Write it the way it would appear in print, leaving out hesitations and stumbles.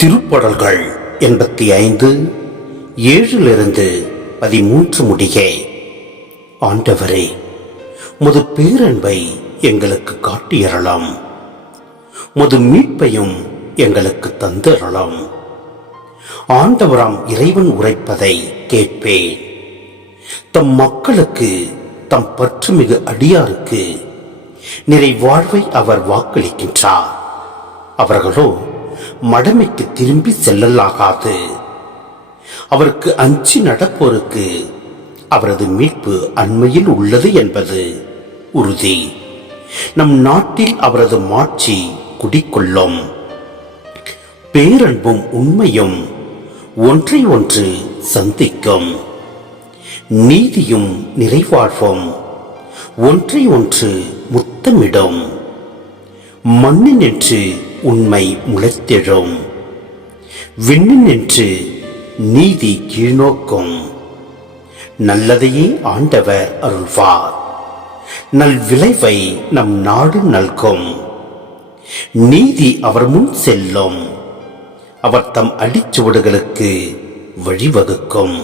திருப்பாடல்கள் 85 7 13 முடிய. ஆண்டவரே, முது பேரன்பை எங்களுக்கு காட்டியறலாம், முது மீட்பையும் எங்களுக்கு தந்தரலாம். ஆண்டவராம் இறைவன் உரைப்பதை கேட்பேன். தம் மக்களுக்கு, தம் பற்றுமிகு அடியாருக்கு நிறைவாழ்வை அவர் வாக்களிக்கின்றார். அவர்களோ மடமைக்கு திரும்பி செல்லலாகாது. அவருக்கு அஞ்சி நடப்போருக்கு அவரது மீட்பு அண்மையில் உள்ளது என்பது உறுதி. நம் நாட்டில் அவரது மாட்சி குடிக்கொள்ளும். பேரன்பும் உண்மையும் ஒன்றை ஒன்று சந்திக்கும். நீதியும் நிறைவாழ்வும் ஒன்றை ஒன்று முத்தமிடும். மண்ணினின்று உண்மை முளைத்தெழும், விண்ணினின்று நீதி கீழ்நோக்கும். நல்லதையே ஆண்டவர் அருள்வார், நல் விளைவை நம் நாடு நல்கும். நீதி அவர் முன் செல்லும், அவர் தம் அடிச்சுவடுகளுக்கு வழிவகுக்கும்.